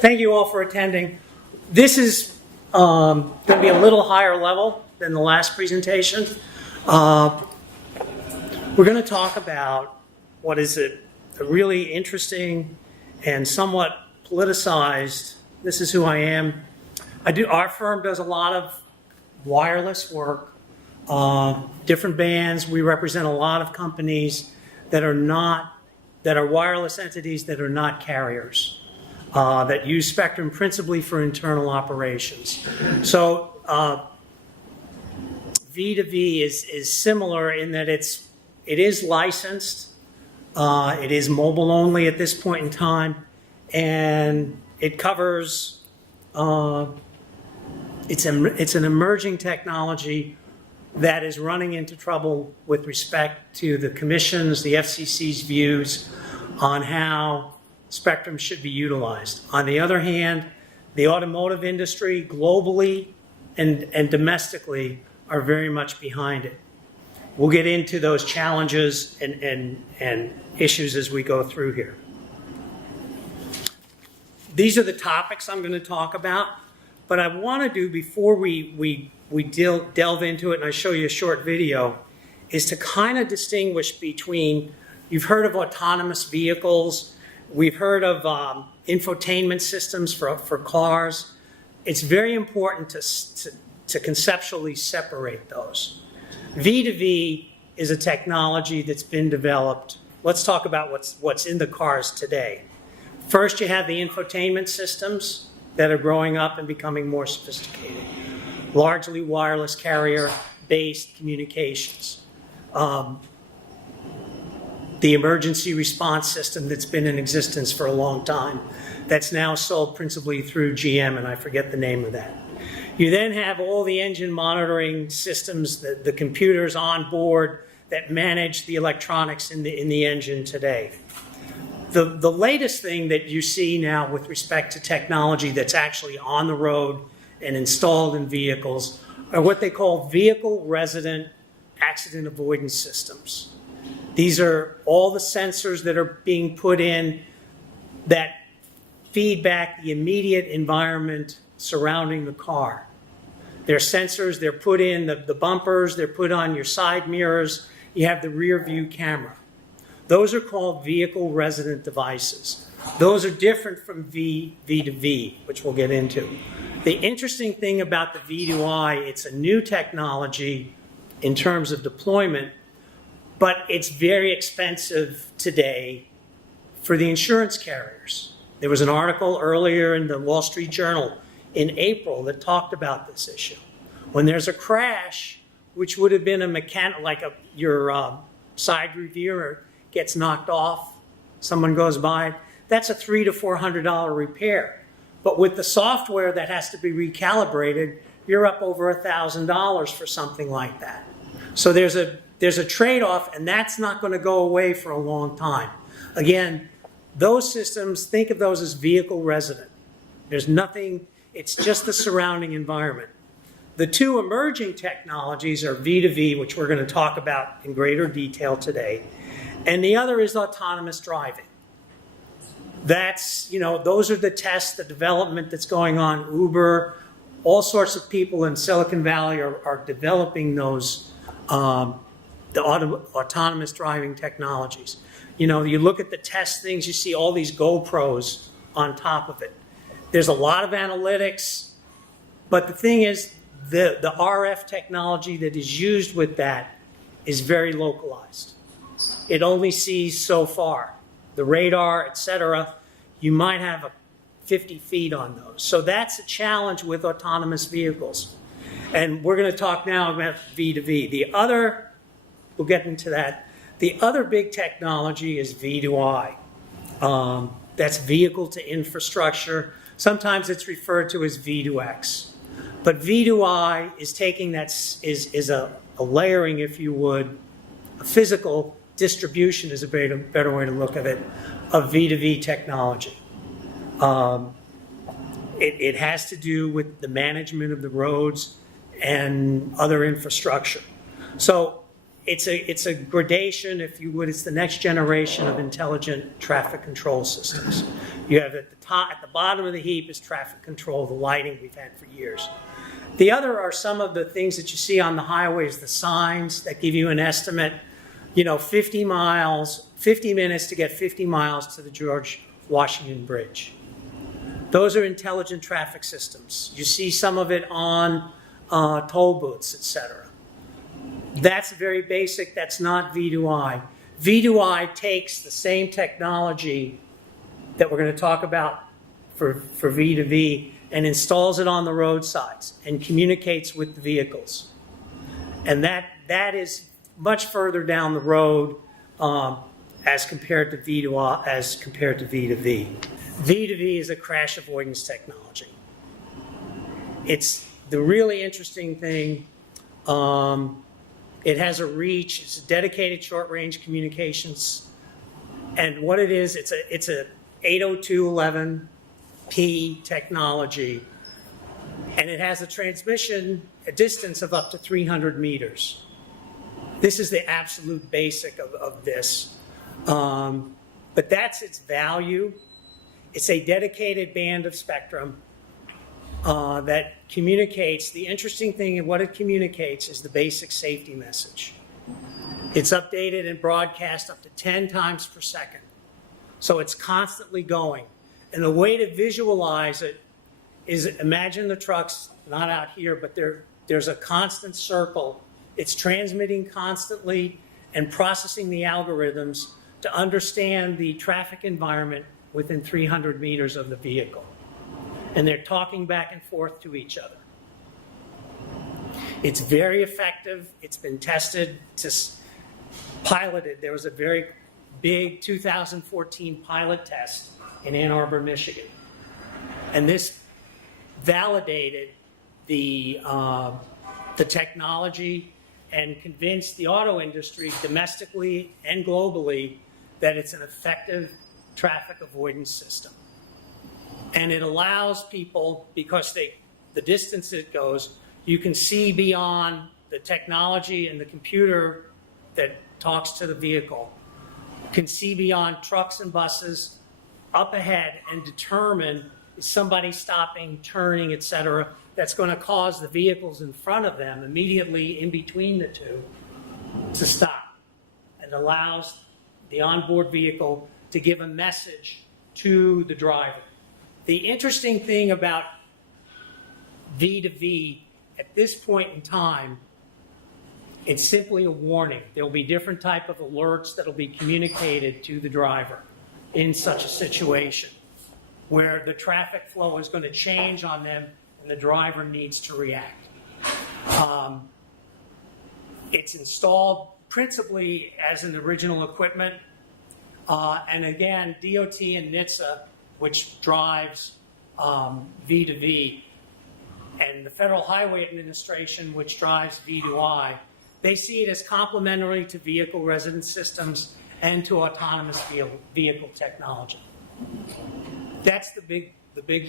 Thank you all for attending. This is going to be a little higher level than the last presentation. We're going to talk about what is a really interesting and somewhat politicized. This is who I am. Our firm does a lot of wireless work, different bands. We represent a lot of companies that are wireless entities that are not carriers, that use spectrum principally for internal operations. So V2V is similar in that it is licensed, it is mobile only at this point in time, and it covers, it's an emerging technology that is running into trouble with respect to the Commission's, the FCC's views on how spectrum should be utilized. On the other hand, the automotive industry globally and domestically are very much behind it. We'll get into those challenges and issues as we go through here. These are the topics I'm going to talk about, but I want to do, before we delve into it and I show you a short video, is to kind of distinguish between, you've heard of autonomous vehicles, we've heard of infotainment systems for cars. It's very important to conceptually separate those. V2V is a technology that's been developed. Let's talk about what's in the cars today. First, you have the infotainment systems that are growing up and becoming more sophisticated. Largely wireless carrier-based communications. The emergency response system that's been in existence for a long time, that's now sold principally through GM, and I forget the name of that. You then have all the engine monitoring systems, the computers on board that manage the electronics in the engine today. The latest thing that you see now with respect to technology that's actually on the road and installed in vehicles are what they call vehicle resident accident avoidance systems. These are all the sensors that are being put in that feed back the immediate environment surrounding the car. They're sensors, they're put in the bumpers, they're put on your side mirrors, you have the rear view camera. Those are called vehicle resident devices. Those are different from V2V, which we'll get into. The interesting thing about the V2I, it's a new technology in terms of deployment, but it's very expensive today for the insurance carriers. There was an article earlier in the Wall Street Journal in April that talked about this issue. When there's a crash, which would have been a mechanic, like your side reviewer gets knocked off, someone goes by, that's a $300 to $400 repair. But with the software that has to be recalibrated, you're up over $1,000 for something like that. So there's a trade-off, and that's not going to go away for a long time. Again, those systems, think of those as vehicle resident. There's nothing, it's just the surrounding environment. The two emerging technologies are V2V, which we're going to talk about in greater detail today, and the other is autonomous driving. That's, those are the tests, the development that's going on. Uber, all sorts of people in Silicon Valley are developing those, the autonomous driving technologies. You look at the test things, you see all these GoPros on top of it. There's a lot of analytics, but the thing is, the RF technology that is used with that is very localized. It only sees so far. The radar, etc., you might have 50 feet on those. So that's a challenge with autonomous vehicles. And we're going to talk now about V2V. The other, we'll get into that. The other big technology is V2I. That's vehicle to infrastructure. Sometimes it's referred to as V2X. But V2I is taking that, is a layering, if you would, a physical distribution is a better way to look at it, of V2V technology. It has to do with the management of the roads and other infrastructure. So it's a gradation, if you would. It's the next generation of intelligent traffic control systems. You have at the top, at the bottom of the heap is traffic control, the lighting we've had for years. The other are some of the things that you see on the highways, the signs that give you an estimate, 50 minutes to get 50 miles to the George Washington Bridge. Those are intelligent traffic systems. You see some of it on toll booths, etc. That's very basic. That's not V2I. V2I takes the same technology that we're going to talk about for V2V and installs it on the roadsides and communicates with the vehicles. And that is much further down the road as compared to V2V. V2V is a crash avoidance technology. It's the really interesting thing. It has a reach. It's a dedicated short-range communications, and what it is, it's a 802.11p technology, and it has a distance of up to 300 meters. This is the absolute basic of this, but that's its value. It's a dedicated band of spectrum that communicates. The interesting thing in what it communicates is the basic safety message. It's updated and broadcast up to 10 times per second. So it's constantly going. And the way to visualize it is, imagine the trucks, not out here, but there's a constant circle. It's transmitting constantly and processing the algorithms to understand the traffic environment within 300 meters of the vehicle. And they're talking back and forth to each other. It's very effective. It's been tested, piloted. There was a very big 2014 pilot test in Ann Arbor, Michigan. And this validated the technology and convinced the auto industry domestically and globally that it's an effective traffic avoidance system. And it allows people, because the distance it goes, you can see beyond the technology and the computer that talks to the vehicle, can see beyond trucks and buses up ahead and determine is somebody stopping, turning, etc. That's going to cause the vehicles in front of them, immediately in between the two, to stop, and allows the onboard vehicle to give a message to the driver. The interesting thing about V2V at this point in time, it's simply a warning. There will be different type of alerts that will be communicated to the driver in such a situation where the traffic flow is going to change on them and the driver needs to react. It's installed principally as an original equipment. And again, DOT and NHTSA, which drives V2V, and the Federal Highway Administration, which drives V2I, they see it as complementary to vehicle residence systems and to autonomous vehicle technology. That's the big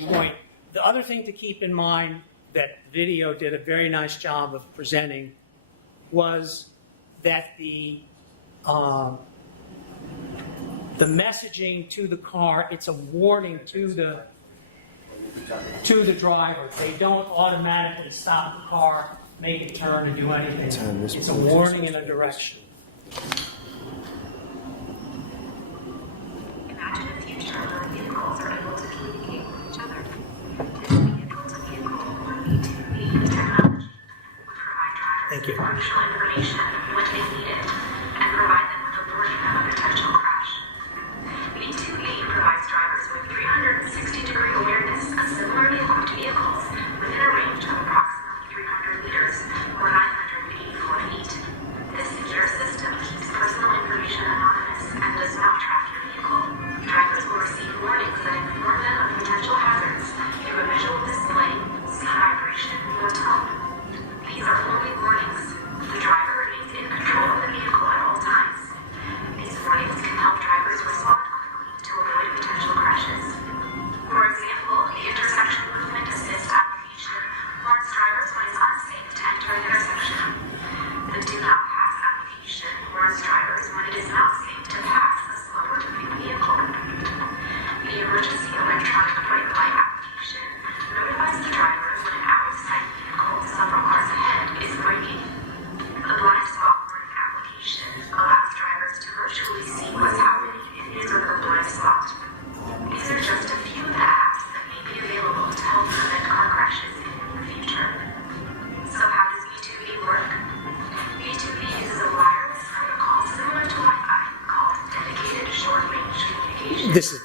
point. The other thing to keep in mind that the video did a very nice job of presenting was that the messaging to the car, it's a warning to the driver. They don't automatically stop the car, make it turn, and do anything. It's a warning in a direction. Imagine a future where vehicles are able to communicate with each other. This vehicle-to-vehicle or V2V technology would provide drivers with functional information when they need it and provide them with a warning of a potential crash. V2V provides drivers with 360-degree awareness of similarly locked vehicles within a range of approximately 300 meters or 984 feet. This secure system keeps personal information anonymous and does not track your vehicle. Drivers will receive warnings that inform them of potential hazards through a visual display, seat vibration, or tone. These are only warnings. The driver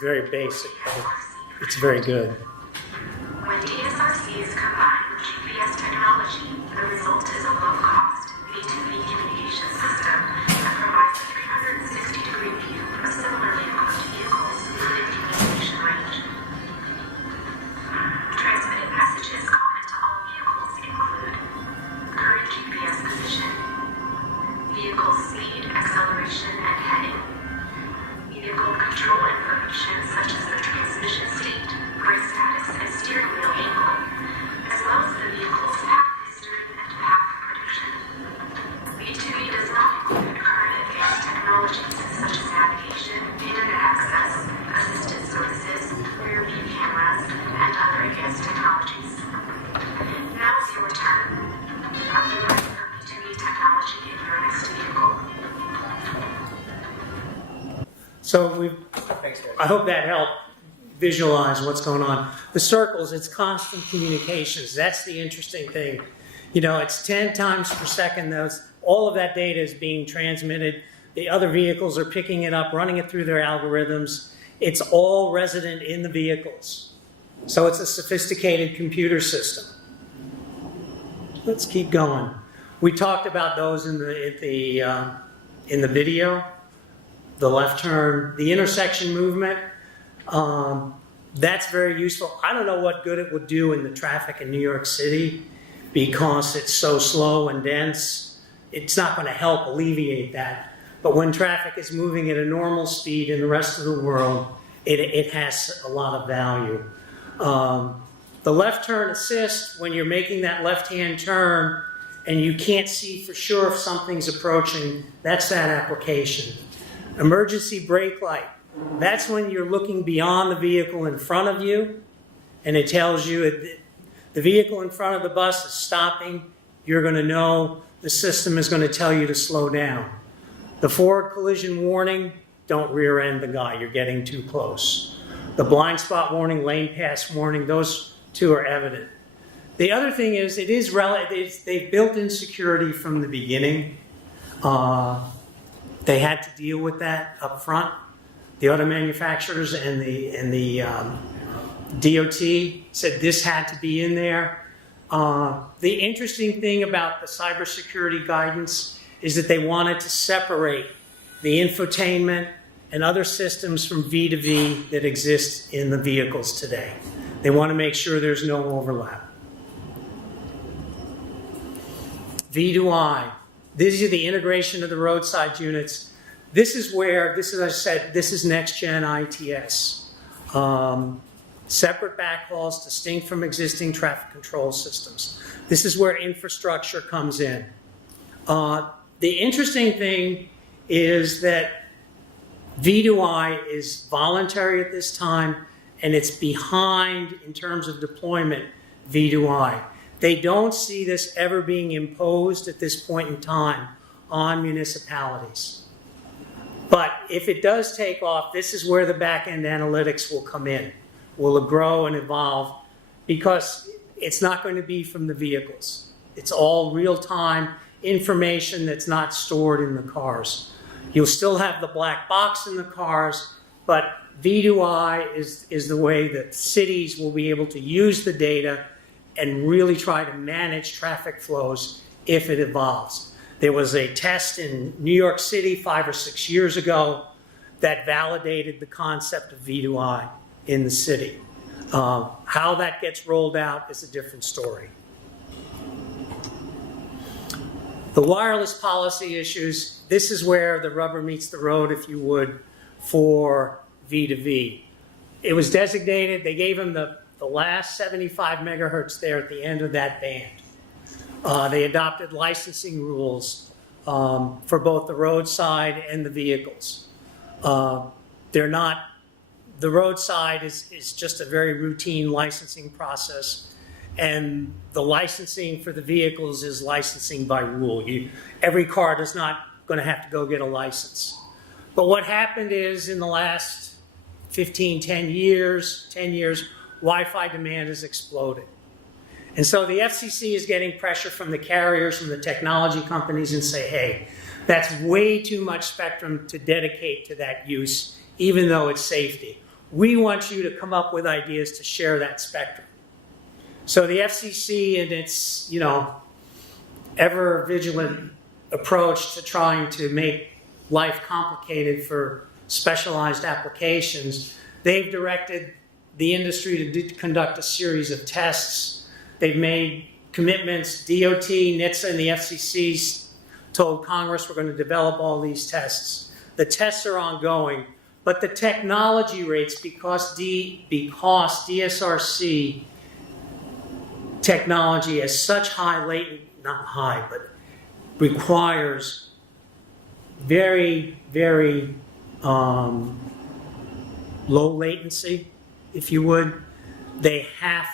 very basic, but it's very good. When DSRC is combined with GPS technology, the result is a low-cost V2V communication system that provides a 360-degree view of similarly equipped vehicles within communication range. Transmitted messages common to all vehicles include current GPS position, vehicle speed, acceleration, and heading, vehicle control information such as the transmission state, brake status, and steering wheel angle, as well as the vehicle's path history and path prediction. V2V does not include current advanced technologies such as navigation, internet access, assisted services, rear view cameras, and other advanced technologies. Now is your turn. Are you ready for V2V technology in your next vehicle? So I hope that helped visualize what's going on. The circles, it's constant communications. That's the interesting thing. You know, it's 10 times per second. All of that data is being transmitted. The other vehicles are picking it up, running it through their algorithms. It's all resident in the vehicles. So it's a sophisticated computer system. Let's keep going. We talked about those in the video. The left turn, the intersection movement, that's very useful. I don't know what good it would do in the traffic in New York City because it's so slow and dense. It's not going to help alleviate that. But when traffic is moving at a normal speed in the rest of the world, it has a lot of value. The left turn assist, when you're making that left-hand turn and you can't see for sure if something's approaching, that's that application. Emergency brake light. That's when you're looking beyond the vehicle in front of you, and it tells you the vehicle in front of the bus is stopping. You're going to know the system is going to tell you to slow down. The forward collision warning, don't rear end the guy, you're getting too close. The blind spot warning, lane pass warning, those two are evident. The other thing is, they've built in security from the beginning. They had to deal with that up front. The auto manufacturers and the DOT said this had to be in there. The interesting thing about the cybersecurity guidance is that they wanted to separate the infotainment and other systems from V2V that exist in the vehicles today. They want to make sure there's no overlap. V2I. These are the integration of the roadside units. This is where, as I said, this is next-gen ITS. Separate backhauls, distinct from existing traffic control systems. This is where infrastructure comes in. The interesting thing is that V2I is voluntary at this time, and it's behind, in terms of deployment, V2I. They don't see this ever being imposed at this point in time on municipalities. But if it does take off, this is where the back-end analytics will come in, will grow and evolve, because it's not going to be from the vehicles. It's all real-time information that's not stored in the cars. You'll still have the black box in the cars, but V2I is the way that cities will be able to use the data and really try to manage traffic flows if it evolves. There was a test in New York City 5 or 6 years ago that validated the concept of V2I in the city. How that gets rolled out is a different story. The wireless policy issues, this is where the rubber meets the road, if you would, for V2V. It was designated, they gave them the last 75 megahertz there at the end of that band. They adopted licensing rules for both the roadside and the vehicles. They're not, the roadside is just a very routine licensing process, and the licensing for the vehicles is licensing by rule. Every car is not going to have to go get a license. But what happened is, in the last 10 years, Wi-Fi demand has exploded. And so the FCC is getting pressure from the carriers, from the technology companies, and say, hey, that's way too much spectrum to dedicate to that use, even though it's safety. We want you to come up with ideas to share that spectrum. So the FCC and its, ever vigilant approach to trying to make life complicated for specialized applications, they've directed the industry to conduct a series of tests. They've made commitments. DOT, NHTSA, and the FCC told Congress we're going to develop all these tests. The tests are ongoing, but the technology rates, because DSRC technology has such high latent, not high, but requires very, very low latency, if you would. They have,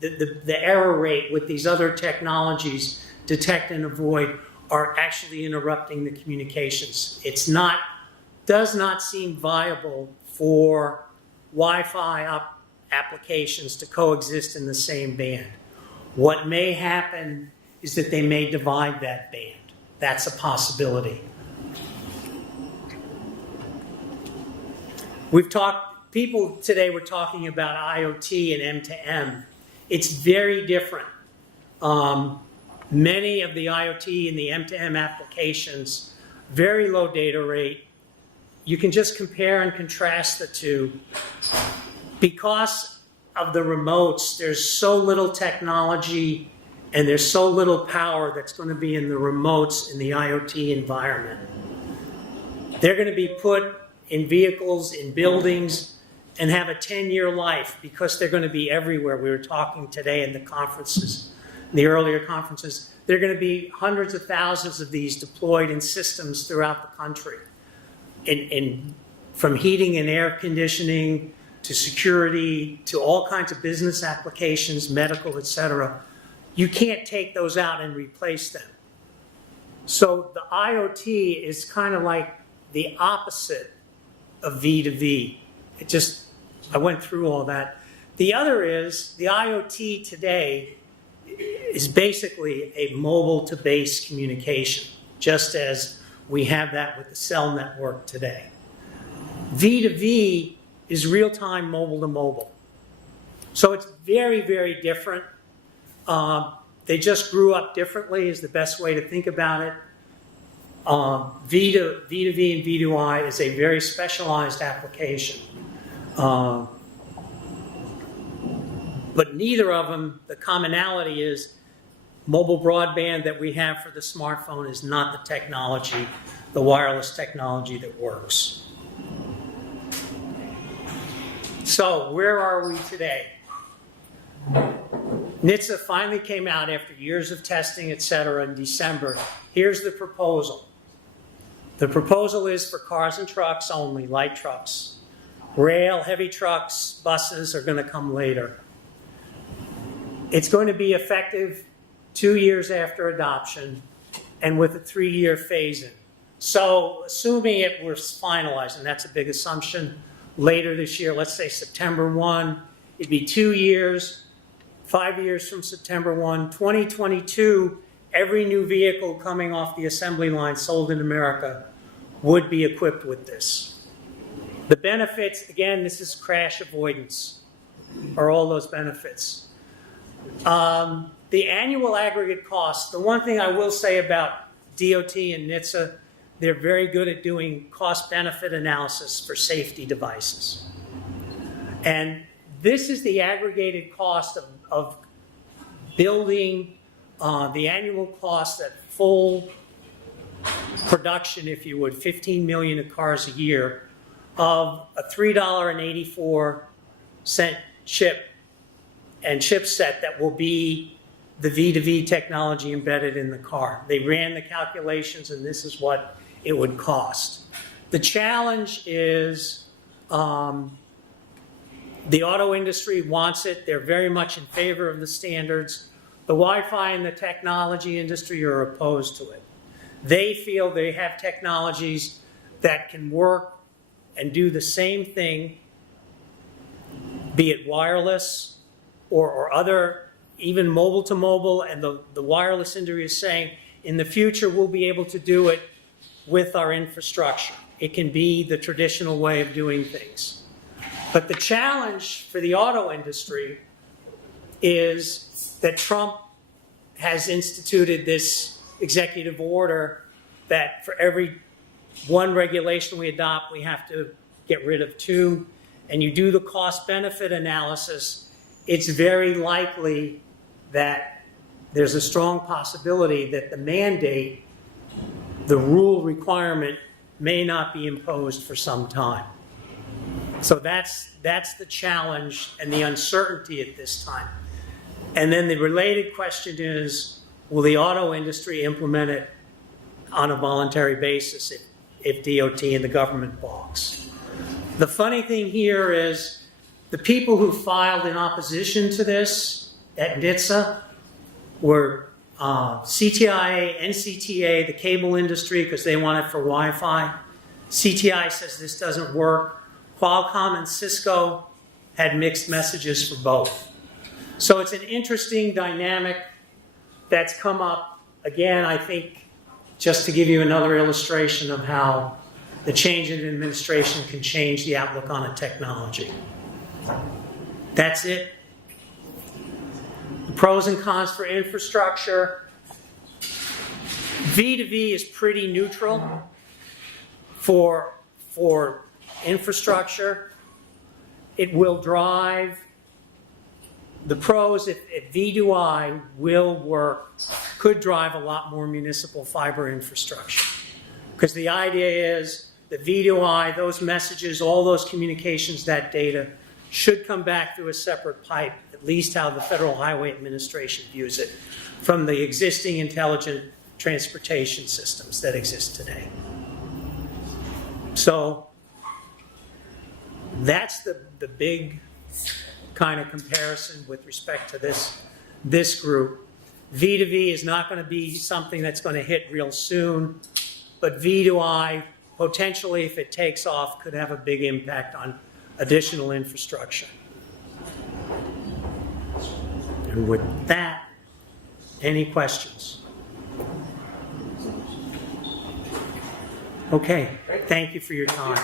the error rate with these other technologies, detect and avoid, are actually interrupting the communications. Does not seem viable for Wi-Fi applications to coexist in the same band. What may happen is that they may divide that band. That's a possibility. People today were talking about IoT and M2M. It's very different. Many of the IoT and the M2M applications, very low data rate. You can just compare and contrast the two. Because of the remotes, there's so little technology and there's so little power that's going to be in the remotes in the IoT environment. They're going to be put in vehicles, in buildings, and have a 10-year life because they're going to be everywhere. We were talking today in the conferences, in the earlier conferences. There are going to be hundreds of thousands of these deployed in systems throughout the country. From heating and air conditioning to security to all kinds of business applications, medical, et cetera. You can't take those out and replace them. So the IoT is kind of like the opposite of V2V. I went through all that. The other is the IoT today is basically a mobile to base communication, just as we have that with the cell network today. V2V is real-time mobile to mobile. So it's very, very different. They just grew up differently is the best way to think about it. V2V and V2I is a very specialized application. But neither of them, the commonality is mobile broadband that we have for the smartphone is not the technology, the wireless technology that works. So where are we today? NHTSA finally came out after years of testing, et cetera, in December. Here's the proposal. The proposal is for cars and trucks only, light trucks. Rail, heavy trucks, buses are going to come later. It's going to be effective 2 years after adoption and with a 3-year phase-in. So assuming it was finalized, and that's a big assumption, later this year, let's say September 1, it'd be 2 years, 5 years from September 1, 2022, every new vehicle coming off the assembly line sold in America would be equipped with this. The benefits, again, this is crash avoidance, are all those benefits. The annual aggregate cost, the one thing I will say about DOT and NHTSA, they're very good at doing cost-benefit analysis for safety devices. And this is the aggregated cost of building, the annual cost at full production, if you would, 15 million of cars a year, of a $3.84 chip and chipset that will be the V2V technology embedded in the car. They ran the calculations, and this is what it would cost. The challenge is the auto industry wants it. They're very much in favor of the standards. The Wi-Fi and the technology industry are opposed to it. They feel they have technologies that can work and do the same thing, be it wireless or other, even mobile to mobile, and the wireless industry is saying in the future we'll be able to do it with our infrastructure. It can be the traditional way of doing things. But the challenge for the auto industry is that Trump has instituted this executive order that for every one regulation we adopt, we have to get rid of two. And you do the cost-benefit analysis, it's very likely that there's a strong possibility that the mandate, the rule requirement, may not be imposed for some time. So that's the challenge and the uncertainty at this time. And then the related question is, will the auto industry implement it on a voluntary basis if DOT and the government balks? The funny thing here is the people who filed in opposition to this at NHTSA were CTIA, NCTA, the cable industry, because they want it for Wi-Fi. CTI says this doesn't work. Qualcomm and Cisco had mixed messages for both. So it's an interesting dynamic that's come up. Again, I think, just to give you another illustration of how the change in administration can change the outlook on a technology. That's it. The pros and cons for infrastructure. V2V is pretty neutral for infrastructure. It will drive the pros. If V2I will work, could drive a lot more municipal fiber infrastructure. Because the idea is that V2I, those messages, all those communications, that data, should come back through a separate pipe, at least how the Federal Highway Administration views it, from the existing intelligent transportation systems that exist today. So that's the big kind of comparison with respect to this group. V2V is not going to be something that's going to hit real soon, but V2I, potentially, if it takes off, could have a big impact on additional infrastructure. And with that, any questions? Okay, thank you for your time.